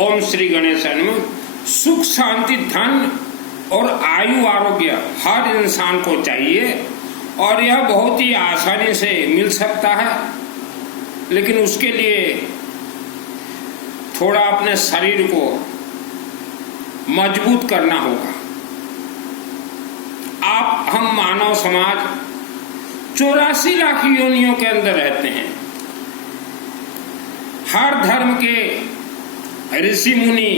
ओम श्री गणेशाय नमः। सुख शांति धन और आयु आरोग्य हर इंसान को चाहिए और यह बहुत ही आसानी से मिल सकता है, लेकिन उसके लिए थोड़ा अपने शरीर को मजबूत करना होगा। हम मानव समाज 84 लाख योनियों के अंदर रहते हैं। हर धर्म के ऋषि मुनि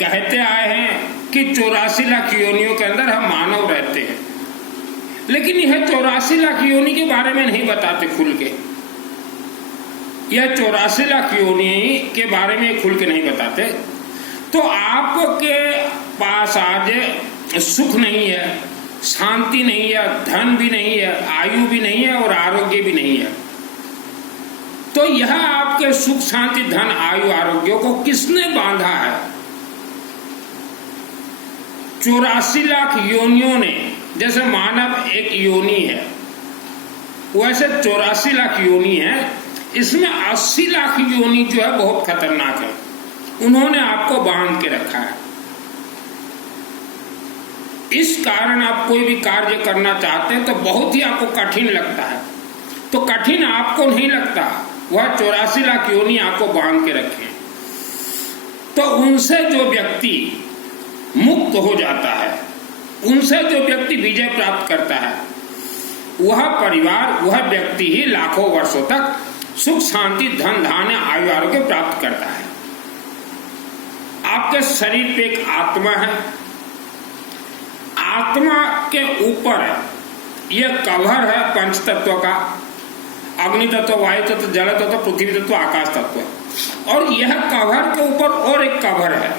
कहते आए हैं कि 84 लाख योनियों के अंदर हम मानव रहते हैं, लेकिन यह 84 लाख योनि के बारे में नहीं बताते खुल के। यह 84 लाख योनि के बारे में खुल के नहीं बताते। तो आपके पास आज सुख नहीं है, शांति नहीं है, धन भी नहीं है, आयु भी नहीं है और आरोग्य भी नहीं है। तो यह आपके सुख शांति धन आयु आरोग्य को किसने बांधा है? 84 लाख योनियों ने, जैसे मानव एक योनि है वैसे 84 लाख योनि है। इसमें 80 लाख योनि जो है बहुत खतरनाक है, उन्होंने आपको बांध के रखा है। इस कारण आप कोई भी कार्य करना चाहते हैं तो बहुत ही आपको कठिन लगता है। तो कठिन आपको नहीं लगता, वह 84 लाख योनि आपको बांध के रखे। तो उनसे जो व्यक्ति मुक्त हो जाता है, उनसे जो व्यक्ति विजय प्राप्त करता है, वह परिवार, वह व्यक्ति ही लाखों वर्षों तक सुख शांति धन धान्य आयु आरोग्य प्राप्त करता है। आपके शरीर पे एक आत्मा है, आत्मा के ऊपर यह कवर है पंच तत्व का, अग्नि तत्व, वायु तत्व, जल तत्व, पृथ्वी तत्व, आकाश तत्व। और यह कवर के ऊपर और एक कवर है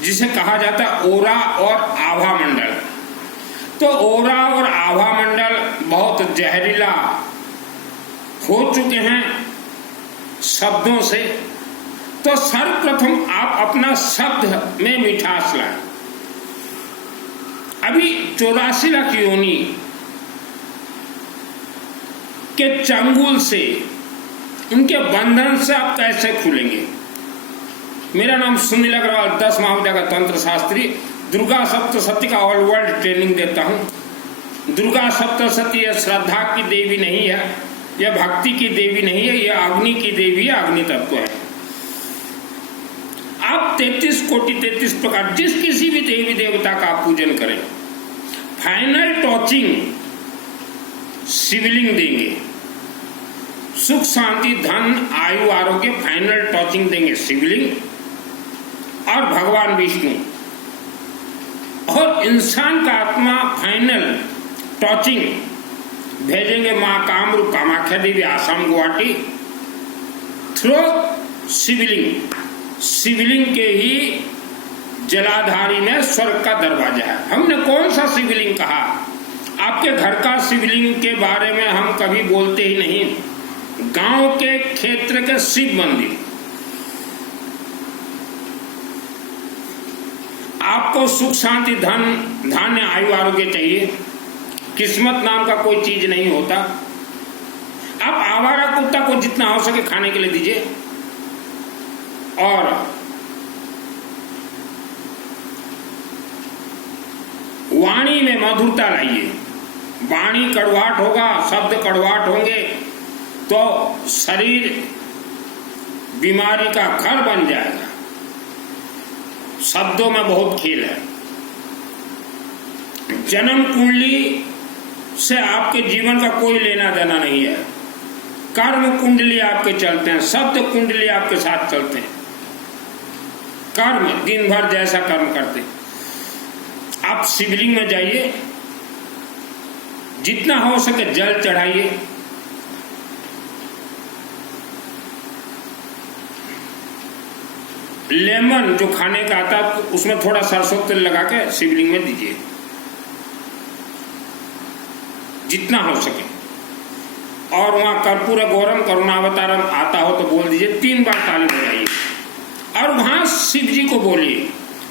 जिसे कहा जाता है ओरा और आभा मंडल। तो ओरा और आभा मंडल बहुत जहरीला हो चुके हैं शब्दों से। तो सर्वप्रथम आप अपना शब्द में मिठास लाएं। अभी 84 लाख योनि के चंगुल से, उनके बंधन से आप कैसे खुलेंगे? मेरा नाम सुनील अग्रवाल, 10 महाविद्या का तंत्र शास्त्री, दुर्गा सप्तशती का ऑल वर्ल्ड ट्रेनिंग देता हूं। दुर्गा सप्तशती यह श्रद्धा की देवी नहीं है, यह भक्ति की देवी नहीं है, यह अग्नि की देवी है, अग्नि तत्व है। आप 33 कोटि 33 प्रकार जिस किसी भी देवी देवता का आप पूजन करें, फाइनल टॉचिंग शिवलिंग देंगे। सुख शांति धन आयु आरोग्य फाइनल टॉचिंग देंगे शिवलिंग और भगवान विष्णु। और इंसान का आत्मा फाइनल टॉचिंग भेजेंगे मां कामरूप कामाख्या देवी, आसाम गुवाहाटी, थ्रू शिवलिंग। शिवलिंग के ही जलाधारी में स्वर्ग का दरवाजा है। हमने कौन सा शिवलिंग कहा? आपके घर का शिवलिंग के बारे में हम कभी बोलते ही नहीं। गांव के क्षेत्र के शिव मंदिर। आपको सुख शांति धन धान्य आयु आरोग्य चाहिए। किस्मत नाम का कोई चीज नहीं होता। आप आवारा कुत्ता को जितना हो सके खाने के लिए दीजिए और वाणी में मधुरता लाइए। वाणी कड़वाहट होगा, शब्द कड़वाहट होंगे तो शरीर बीमारी का घर बन जाएगा। शब्दों में बहुत खेल है। जन्म कुंडली से आपके जीवन का कोई लेना देना नहीं है। कर्म कुंडली आपके चलते हैं, शब्द कुंडली आपके साथ चलते हैं। कर्म दिन भर जैसा कर्म करते हैं। आप शिवलिंग में जाइए, जितना हो सके जल चढ़ाइए। लेमन जो खाने का आता है उसमें थोड़ा सरसों तेल लगा के शिवलिंग में दीजिए, जितना हो सके। और वहां कर्पूर गौरम करुणावतारम आता हो तो बोल दीजिए, 3 बार ताली बजाइए और वहां शिव जी को बोलिए,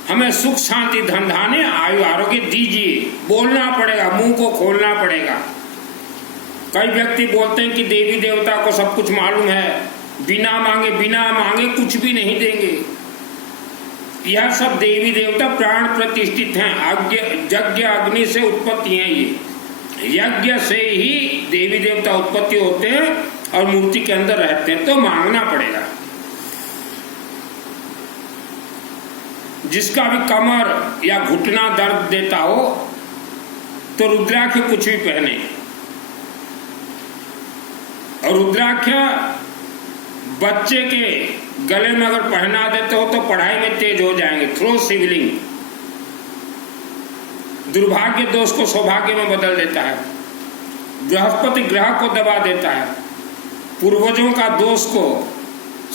हमें सुख शांति धन धान्य आयु आरोग्य दीजिए। बोलना पड़ेगा, मुंह को खोलना पड़ेगा। कई व्यक्ति बोलते हैं कि देवी देवता को सब कुछ मालूम है, बिना मांगे कुछ भी नहीं देंगे। यह सब देवी देवता प्राण प्रतिष्ठित हैं। यज्ञ अग्नि से उत्पत्ति है। ये यज्ञ से ही देवी देवता उत्पत्ति होते हैं और मूर्ति के अंदर रहते हैं, तो मांगना पड़ेगा। जिसका भी कमर या घुटना दर्द देता हो तो रुद्राक्ष कुछ भी पहने। और रुद्राक्ष बच्चे के गले में अगर पहना देते हो तो पढ़ाई में तेज हो जाएंगे। थ्रो शिवलिंग दुर्भाग्य दोष को सौभाग्य में बदल देता है। बृहस्पति ग्रह को दबा देता है। पूर्वजों का दोष को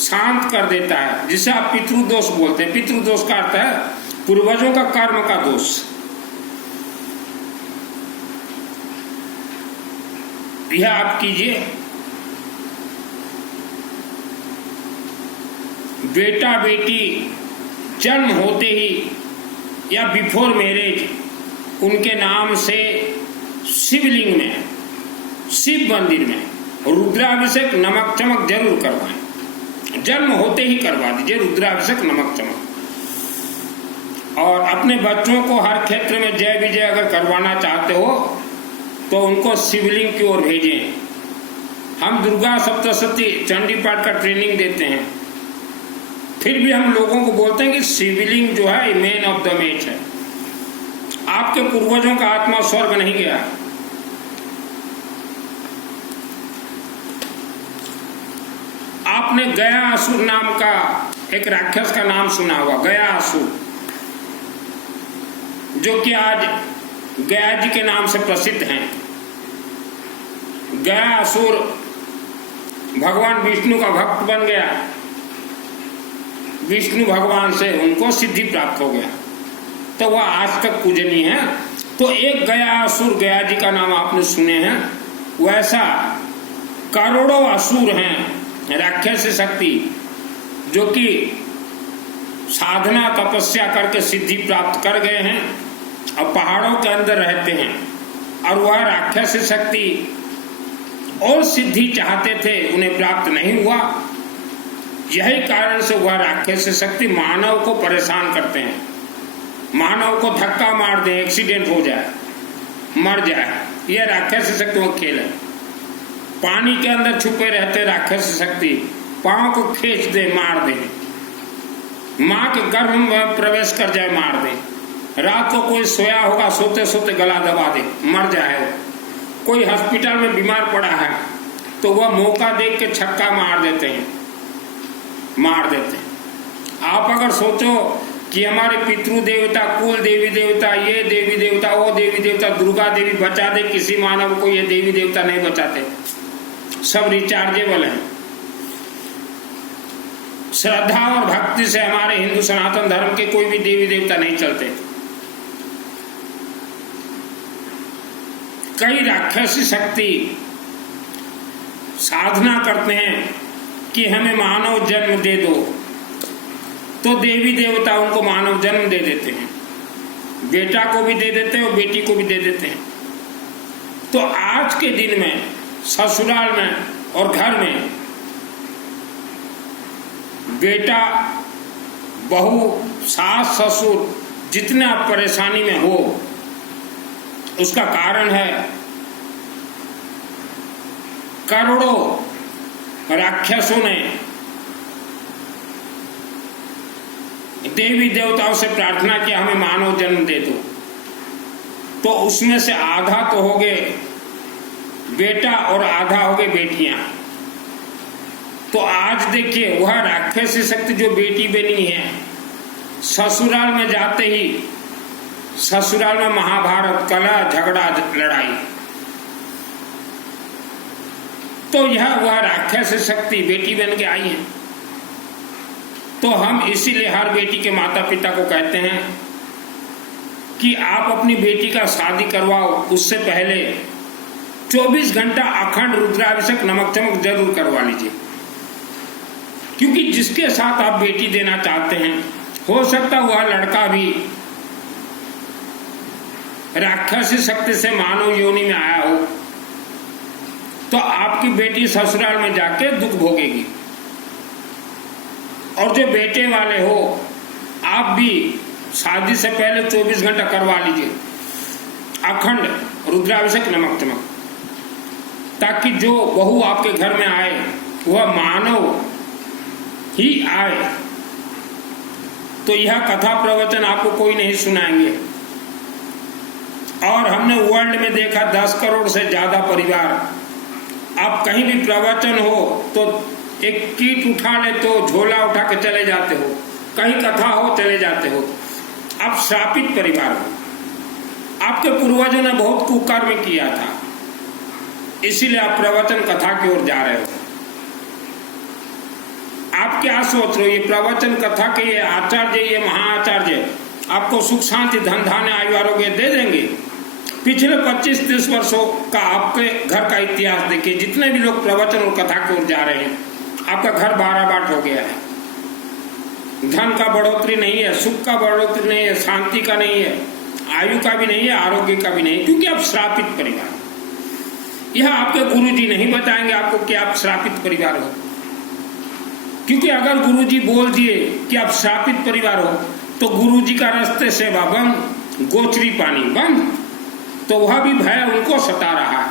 शांत कर देता है, जिसे आप पितृदोष बोलते हैं। पितृदोष का अर्थ है पूर्वजों का कर्म का दोष। यह आप कीजिए। बेटा बेटी जन्म होते ही या बिफोर मैरिज उनके नाम से शिवलिंग में, शिव मंदिर में रुद्राभिषेक नमक चमक जरूर करवाएं। जन्म होते ही करवा दीजिए रुद्राभिषेक नमक चमक। और अपने बच्चों को हर क्षेत्र में जय विजय अगर करवाना चाहते हो तो उनको शिवलिंग की ओर भेजें। हम दुर्गा सप्तशती चंडी पाठ का ट्रेनिंग देते हैं, फिर भी हम लोगों को बोलते हैं कि शिवलिंग जो है मेन ऑफ द मैच है। आपके पूर्वजों का आत्मा स्वर्ग नहीं गया। आपने गयासुर नाम का एक राक्षस का नाम सुना होगा, गयासुर, जो कि आज गया जी के नाम से प्रसिद्ध हैं। गयासुर भगवान विष्णु का भक्त बन गया। विष्णु भगवान से उनको सिद्धि प्राप्त हो गया, तो वह आज तक पूजनीय है। तो एक गयासुर, गया जी का नाम आपने सुने हैं, वैसा करोड़ों असुर हैं राक्षस शक्ति, जो कि साधना तपस्या करके सिद्धि प्राप्त कर गए हैं और पहाड़ों के अंदर रहते हैं। और वह राक्षस शक्ति और सिद्धि चाहते थे, उन्हें प्राप्त नहीं हुआ। यही कारण से वह राक्षस शक्ति मानव को परेशान करते हैं। मानव को धक्का मार दे, एक्सीडेंट हो जाए, मर जाए, यह राक्षस शक्ति का खेल है। पानी के अंदर छुपे रहते राक्षस शक्ति पांव को खींच दे, मार दे। मां के गर्भ में प्रवेश कर जाए, मार दे। रात को कोई सोया होगा, सोते सोते गला दबा दे, मर जाए। कोई हॉस्पिटल में बीमार पड़ा है तो वह मौका देख के छक्का मार देते हैं, मार देते हैं। आप अगर सोचो कि हमारे पितृ देवता, कुल देवी देवता, ये देवी देवता, वो देवी देवता, दुर्गा देवी बचा दे, किसी मानव को ये देवी देवता नहीं बचाते, सब रिचार्जेबल हैं। श्रद्धा और भक्ति से हमारे हिंदू सनातन धर्म के कोई भी देवी देवता नहीं चलते। कई राक्षसी शक्ति साधना करते हैं कि हमें मानव जन्म दे दो, तो देवी देवता उनको मानव जन्म दे देते हैं। बेटा को भी दे देते हैं और बेटी को भी दे देते हैं। तो आज के दिन में ससुराल में और घर में बेटा, बहू, सास, ससुर जितने आप परेशानी में हो, उसका कारण है करोड़ों राक्षसों ने देवी देवताओं से प्रार्थना किया हमें मानव जन्म दे दो। तो उसमें से आधा तो हो गए बेटा और आधा हो गए बेटियां। तो आज देखिए वह राक्षसी शक्ति जो बेटी बनी है, ससुराल में जाते ही ससुराल में महाभारत, कलह, झगड़ा, लड़ाई। तो यह वह राक्षसी शक्ति बेटी बन के आई है। तो हम इसीलिए हर बेटी के माता पिता को कहते हैं कि आप अपनी बेटी का शादी करवाओ, उससे पहले 24 घंटा अखंड रुद्राभिषेक नमक चमक जरूर करवा लीजिए। क्योंकि जिसके साथ आप बेटी देना चाहते हैं, हो सकता वह लड़का भी राक्षसी शक्ति से मानव योनि में आया हो, तो आपकी बेटी ससुराल में जाके दुख भोगेगी। और जो बेटे वाले हो, आप भी शादी से पहले 24 घंटा करवा लीजिए अखंड रुद्राभिषेक नमक चमक, ताकि जो बहू आपके घर में आए वह मानव ही आए। तो यह कथा प्रवचन आपको कोई नहीं सुनाएंगे। और हमने वर्ल्ड में देखा 10 करोड़ से ज्यादा परिवार, आप कहीं भी प्रवचन हो तो एक कीट उठा ले तो झोला उठा के चले जाते हो, कहीं कथा हो चले जाते हो। आप श्रापित परिवार हो, आपके पूर्वजों ने बहुत कुकर्म किया था, इसीलिए आप प्रवचन कथा की ओर जा रहे हो। आप क्या सोच रहे हो, ये प्रवचन कथा के ये आचार्य, ये महाआचार्य आपको सुख शांति धन धान्य आयु आरोग्य दे देंगे? पिछले 25-30 वर्षों का आपके घर का इतिहास देखिए, जितने भी लोग प्रवचन और कथा की ओर जा रहे हैं, आपका घर 12 बाट हो गया है। धन का बढ़ोतरी नहीं है, सुख का बढ़ोतरी नहीं है, शांति का नहीं है, आयु का भी नहीं है, आरोग्य का भी नहीं है, क्योंकि आप श्रापित परिवार। यह आपके गुरुजी नहीं बताएंगे आपको कि आप श्रापित परिवार हो, क्योंकि अगर गुरुजी बोल दिए कि आप श्रापित परिवार हो तो गुरुजी का रास्ते सेवा बंद, गोचरी पानी बंद, तो वह भी भय उनको सता रहा है।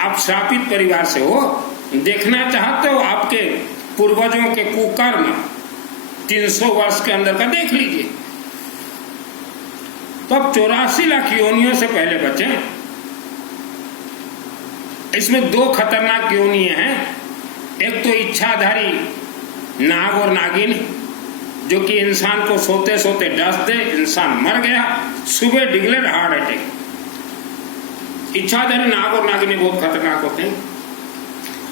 आप श्रापित परिवार से हो, देखना चाहते हो आपके पूर्वजों के कुकर्म 300 वर्ष के अंदर का देख लीजिए। तो अब 84 लाख योनियों से पहले बचें। इसमें 2 खतरनाक योनियां हैं। एक तो इच्छाधारी नाग और नागिन, जो कि इंसान को सोते सोते डस दे, इंसान मर गया, सुबह डिक्लेयर हार्ट अटैक। इच्छाधारी नाग और नागिन बहुत खतरनाक होते हैं।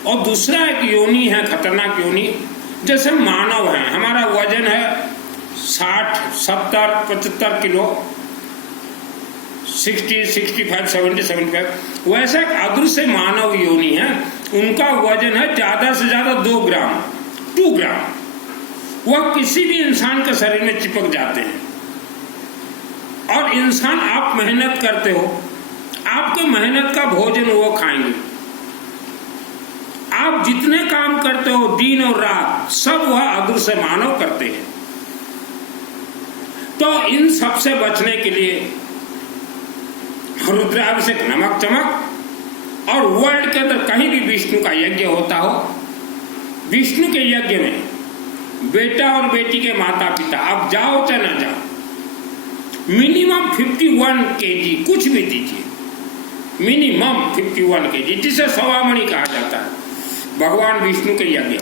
और दूसरा एक योनि है खतरनाक योनि, जैसे मानव है, हमारा वजन है 60, 70, 75 किलो, 60, 65, 70, 75, वैसा एक अदृश्य मानव योनि है। उनका वजन है ज्यादा से ज्यादा 2 ग्राम, 2 ग्राम। वह किसी भी इंसान के शरीर में चिपक जाते हैं। और इंसान, आप मेहनत करते हो, आपके मेहनत का भोजन वो खाएंगे। आप जितने काम करते हो दिन और रात, सब वह अदृश्य मानव करते हैं। तो इन सब से बचने के लिए रुद्राभिषेक नमक चमक, और वर्ल्ड के अंदर कहीं भी विष्णु का यज्ञ होता हो, विष्णु के यज्ञ में बेटा और बेटी के माता पिता, आप जाओ चाहे ना जाओ, मिनिमम 51 kg कुछ भी दीजिए, मिनिमम 51 kg, जिसे सवामणि कहा जाता है, भगवान विष्णु के यज्ञ।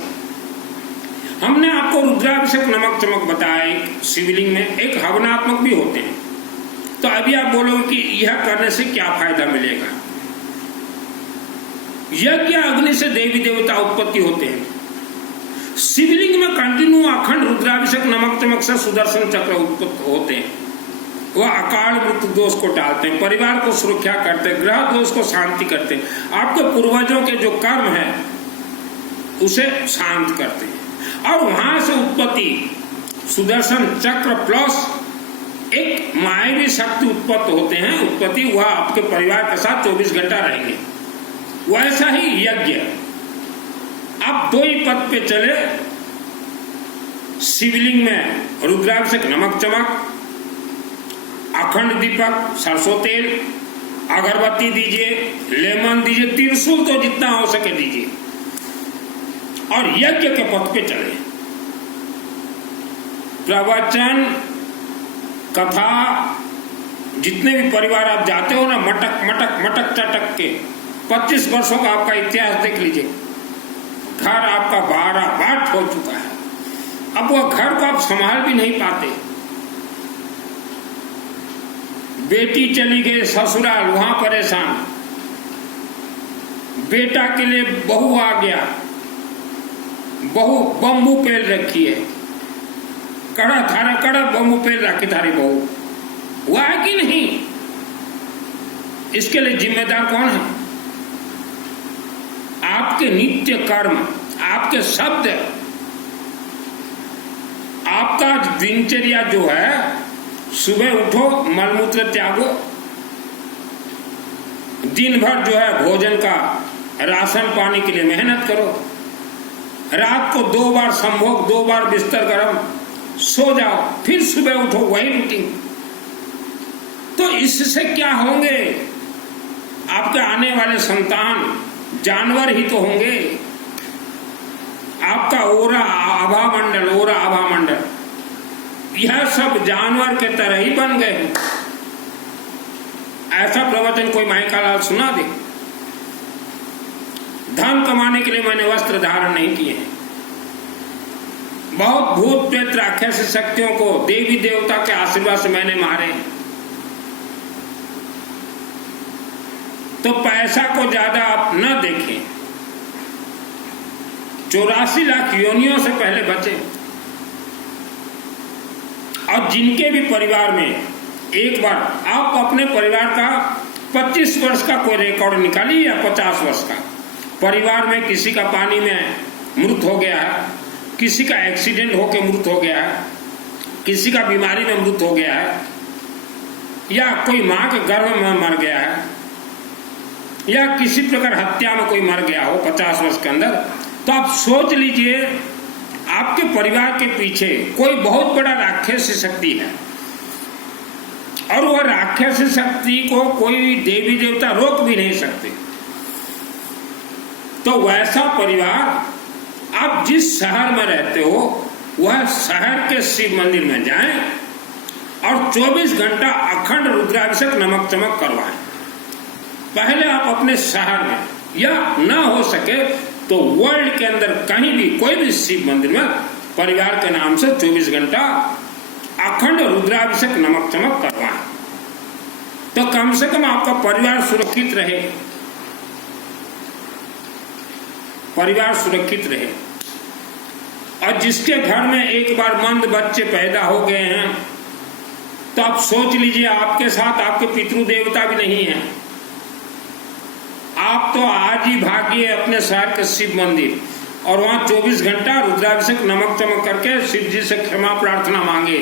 हमने आपको रुद्राभिषेक नमक चमक बताया, एक शिवलिंग में, एक हवनात्मक भी होते हैं। तो अभी आप बोलोगे कि यह करने से क्या फायदा मिलेगा? यज्ञ अग्नि से देवी देवता उत्पत्ति होते हैं। शिवलिंग में कंटिन्यू अखंड रुद्राभिषेक नमक चमक से सुदर्शन चक्र उत्पत्ति होते हैं। वह अकाल मृत्यु दोष को टालते हैं, परिवार को सुरक्षा करते हैं, ग्रह दोष को शांति करते हैं, आपके पूर्वजों के जो कर्म है उसे शांत करते हैं। और वहां से उत्पत्ति सुदर्शन चक्र प्लस एक मायावी शक्ति उत्पत्ति होते हैं। उत्पत्ति वह आपके परिवार के साथ 24 घंटा रहेंगे। वैसा ही यज्ञ, आप 2 ही पद पे चले, शिवलिंग में रुद्राभिषेक नमक चमक, अखंड दीपक, सरसों तेल, अगरबत्ती दीजिए, लेमन दीजिए, त्रिशूल तो जितना हो सके दीजिए, और यज्ञ के पथ पे चले। प्रवचन कथा, जितने भी परिवार आप जाते हो ना, मटक मटक मटक चटक के 25 वर्षों का आपका इतिहास देख लीजिए। घर आपका 12 बाट हो चुका है। अब वह घर को आप संभाल भी नहीं पाते। बेटी चली गई ससुराल, वहां परेशान, बेटा के लिए बहू आ गया, बहू बम्बू पेल रखी है, कड़ा थारा कड़ा बम्बू पेल रखी थारी बहू, हुआ है कि नहीं? इसके लिए जिम्मेदार कौन है? आपके नित्य कर्म, आपके शब्द, आपका दिनचर्या जो है, सुबह उठो, मलमूत्र त्यागो, दिन भर जो है भोजन का राशन पानी के लिए मेहनत करो, रात को 2 बार संभोग, 2 बार बिस्तर गरम, सो जाओ, फिर सुबह उठो, वही रूटीन। तो इससे क्या होंगे? आपके आने वाले संतान जानवर ही तो होंगे। आपका ओरा आभा मंडल यह सब जानवर के तरह ही बन गए। ऐसा प्रवचन कोई माइकालाल सुना दे। धन कमाने के लिए मैंने वस्त्र धारण नहीं किए हैं। बहुत भूत प्रेत राक्षस शक्तियों को देवी देवता के आशीर्वाद से मैंने मारे। तो पैसा को ज्यादा आप न देखें। 84 लाख योनियों से पहले बचे। और जिनके भी परिवार में, एक बार आप अपने परिवार का 25 वर्ष का कोई रिकॉर्ड निकालिए या 50 वर्ष का, परिवार में किसी का पानी में मृत हो गया है, किसी का एक्सीडेंट होकर मृत हो गया है, किसी का बीमारी में मृत हो गया है, या कोई मां के गर्भ में मर गया है, या किसी प्रकार हत्या में कोई मर गया हो 50 वर्ष के अंदर, तो आप सोच लीजिए आपके परिवार के पीछे कोई बहुत बड़ा राक्षसी शक्ति है। और वह राक्षसी शक्ति को कोई देवी देवता रोक भी नहीं सकते। तो वैसा परिवार आप जिस शहर में रहते हो वह शहर के शिव मंदिर में जाएं और 24 घंटा अखंड रुद्राभिषेक नमक चमक करवाएं। पहले आप अपने शहर में, या न हो सके तो वर्ल्ड के अंदर कहीं भी कोई भी शिव मंदिर में परिवार के नाम से 24 घंटा अखंड रुद्राभिषेक नमक चमक करवाएं। तो कम से कम आपका परिवार सुरक्षित रहे, परिवार सुरक्षित रहे। और जिसके घर में एक बार मंद बच्चे पैदा हो गए हैं, तो आप सोच लीजिए आपके साथ आपके पितृ देवता भी नहीं है। आप तो आज ही भागिए अपने शहर के शिव मंदिर और वहां 24 घंटा रुद्राभिषेक नमक चमक करके शिव जी से क्षमा प्रार्थना मांगे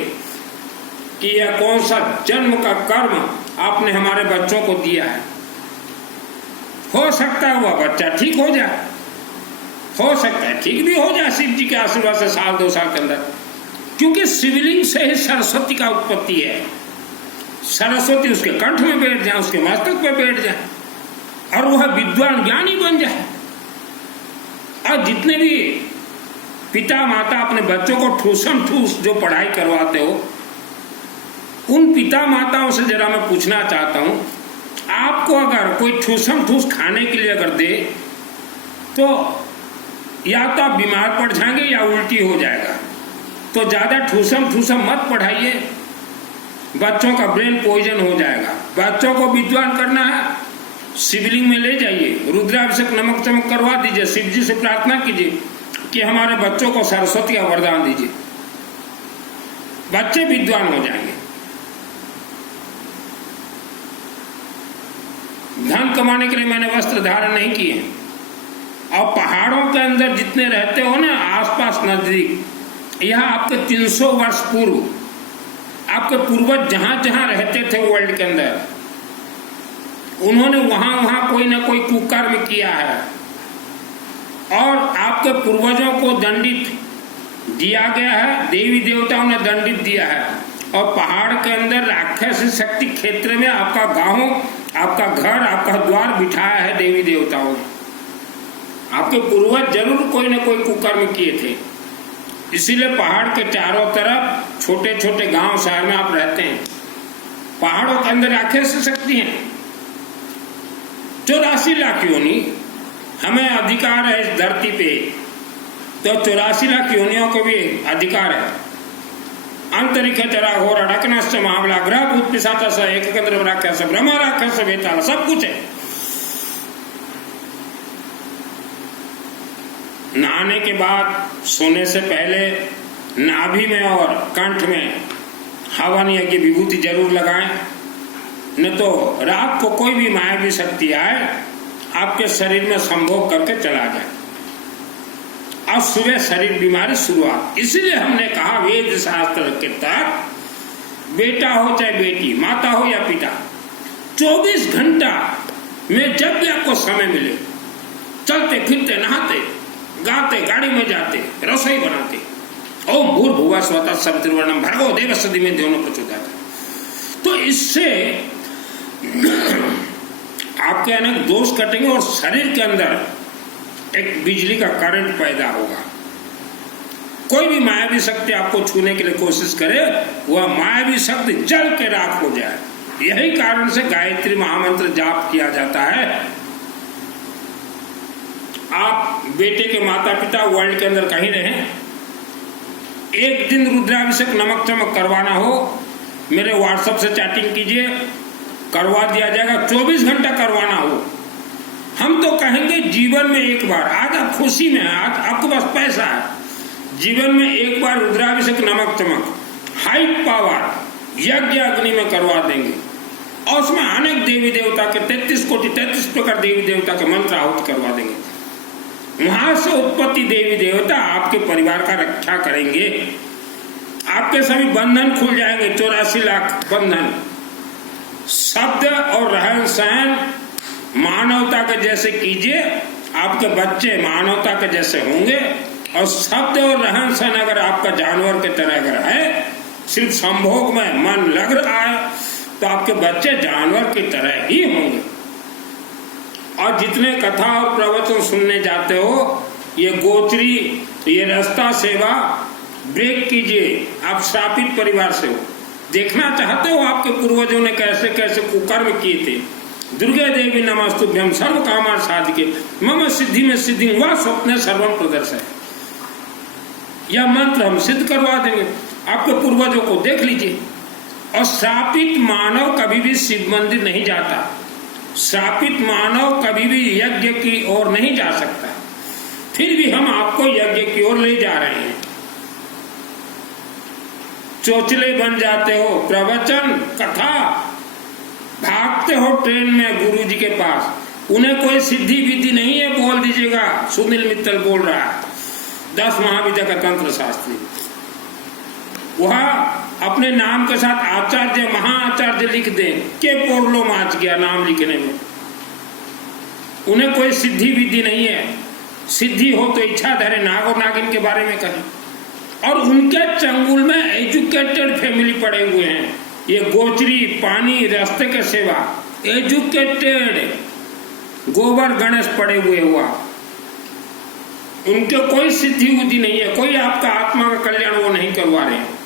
कि यह कौन सा जन्म का कर्म आपने हमारे बच्चों को दिया है। हो सकता है वह बच्चा ठीक हो जाए, हो सकता है ठीक भी हो जाए शिव जी के आशीर्वाद से 1-2 साल के अंदर, क्योंकि शिवलिंग से ही सरस्वती का उत्पत्ति है। सरस्वती उसके कंठ में बैठ जाए, उसके मस्तक पे बैठ जाए और वह विद्वान ज्ञानी बन जाए। और जितने भी पिता माता अपने बच्चों को ठूसम ठूस जो पढ़ाई करवाते हो, उन पिता माताओं से जरा मैं पूछना चाहता हूं, आपको अगर कोई ठूसम ठूस खाने के लिए अगर दे तो या तो आप बीमार पड़ जाएंगे या उल्टी हो जाएगा। तो ज्यादा ठूसम ठूसम मत पढ़ाइए, बच्चों का ब्रेन पॉइजन हो जाएगा। बच्चों को विद्वान करना है, शिवलिंग में ले जाइए, रुद्राभिषेक नमक चमक करवा दीजिए, शिव जी से प्रार्थना कीजिए कि हमारे बच्चों को सरस्वती का वरदान दीजिए, बच्चे विद्वान हो जाएंगे। धन कमाने के लिए मैंने वस्त्र धारण नहीं किए। और पहाड़ों के अंदर जितने रहते हो ना, आसपास नजदीक, यह आपके 300 वर्ष पूर्व आपके पूर्वज जहां जहां रहते थे वर्ल्ड के अंदर, उन्होंने वहां वहां कोई ना कोई कुकर्म किया है और आपके पूर्वजों को दंडित दिया गया है, देवी देवताओं ने दंडित दिया है। और पहाड़ के अंदर राक्षसी शक्ति क्षेत्र में आपका गांव, आपका घर, आपका द्वार बिठाया है देवी देवताओं ने। आपके पूर्वज जरूर कोई ना कोई कुकर्म किए थे, इसीलिए पहाड़ के चारों तरफ छोटे छोटे गांव शहर में आप रहते हैं। पहाड़ों के अंदर राक्षसी शक्ति है। 84 लाख योनि हमें अधिकार है इस धरती पे, तो 84 लाख योनियों को भी अधिकार है। अंतरिक्ष चरा घोर अडकनश्च महाबला ग्रह भूत पिशाच एक राक्षस ब्रह्म राक्षस बेताल सब कुछ है। नहाने के बाद सोने से पहले नाभि में और कंठ में हवन यज्ञ विभूति जरूर लगाएं, न तो रात को कोई भी मायावी शक्ति आए आपके शरीर में संभोग करके चला जाए और सुबह शरीर बीमारी शुरुआत। इसलिए हमने कहा वेद शास्त्र के तहत बेटा हो चाहे बेटी, माता हो या पिता, 24 घंटा में जब भी आपको समय मिले, चलते फिरते नहाते गाते, गाड़ी में जाते, रसोई बनाते, ओम भूर्भुवः स्वतः सवितुर्वरेण्यं भर्गो देवस्य धीमहि धियो न प्रचोदयात्। तो इससे आपके अनेक दोष कटेंगे और शरीर के अंदर एक बिजली का करंट पैदा होगा। कोई भी मायावी शक्ति आपको छूने के लिए कोशिश करे, वह मायावी शक्ति जल के राख हो जाए। यही कारण से गायत्री महामंत्र जाप किया जाता है। आप बेटे के माता पिता वर्ल्ड के अंदर कहीं रहें, एक दिन रुद्राभिषेक नमक चमक करवाना हो, मेरे व्हाट्सएप से चैटिंग कीजिए, करवा दिया जाएगा। 24 घंटा करवाना हो, हम तो कहेंगे जीवन में एक बार। आज आप खुशी में हैं, आज आपके पास पैसा है, जीवन में एक बार रुद्राभिषेक नमक चमक हाई पावर यज्ञ अग्नि में करवा देंगे और उसमें अनेक देवी देवता के 33 कोटि 33 प्रकार देवी देवता के मंत्र आहुति करवा देंगे। वहां से उत्पत्ति देवी देवता आपके परिवार का रक्षा करेंगे। आपके सभी बंधन खुल जाएंगे, 84 लाख बंधन। शब्द और रहन सहन मानवता के जैसे कीजिए, आपके बच्चे मानवता के जैसे होंगे। और शब्द और रहन सहन अगर आपका जानवर के तरह अगर है, सिर्फ संभोग में मन लग रहा है, तो आपके बच्चे जानवर की तरह ही होंगे। और जितने कथा और प्रवचन सुनने जाते हो, ये गोचरी, ये रास्ता सेवा ब्रेक कीजिए। आप श्रापित परिवार से हो, देखना चाहते हो आपके पूर्वजों ने कैसे कैसे कुकर्म किए थे। दुर्गे देवी नमस्तुभ्यं सर्व कामा साधिके मम सिद्धि में सिद्धि व स्वप्ने सर्वम प्रदर्शय। यह मंत्र हम सिद्ध करवा देंगे, आपके पूर्वजों को देख लीजिए। और श्रापित मानव कभी भी शिव मंदिर नहीं जाता, श्रापित मानव कभी भी यज्ञ की ओर नहीं जा सकता। फिर भी हम आपको यज्ञ की ओर ले जा रहे हैं। चोचले बन जाते हो, प्रवचन कथा, भागते हो ट्रेन में गुरु जी के पास, उन्हें कोई सिद्धि विधि नहीं है, बोल दीजिएगा सुनील मित्तल बोल रहा है, 10 महाविद्या का तंत्र शास्त्री। वह अपने नाम के साथ आचार्य महाआचार्य लिख दें, के पोरलो माच गया नाम लिखने में। उन्हें कोई सिद्धि विधि नहीं है। सिद्धि हो तो इच्छा धरे नाग और नागिन के बारे में कहें। और उनके चंगुल में एजुकेटेड फैमिली पड़े हुए हैं। ये गोचरी, पानी, रास्ते के सेवा, एजुकेटेड गोबर गणेश पड़े हुए हुआ। उनके कोई सिद्धि बुद्धि नहीं है, कोई आपका आत्मा का कल्याण वो नहीं करवा रहे हैं।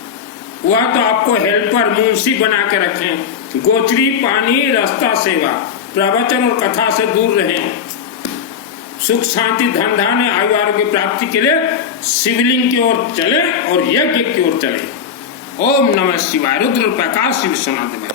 वह तो आपको हेल्पर मुंशी बना के रखें। गोचरी, पानी, रास्ता सेवा, प्रवचन और कथा से दूर रहें। सुख शांति धन धान्य आयु आरोग्य प्राप्ति के लिए शिवलिंग की ओर चले और यज्ञ की ओर चले। ओम नमः शिवाय। रुद्र प्रकाश शिव सनातन।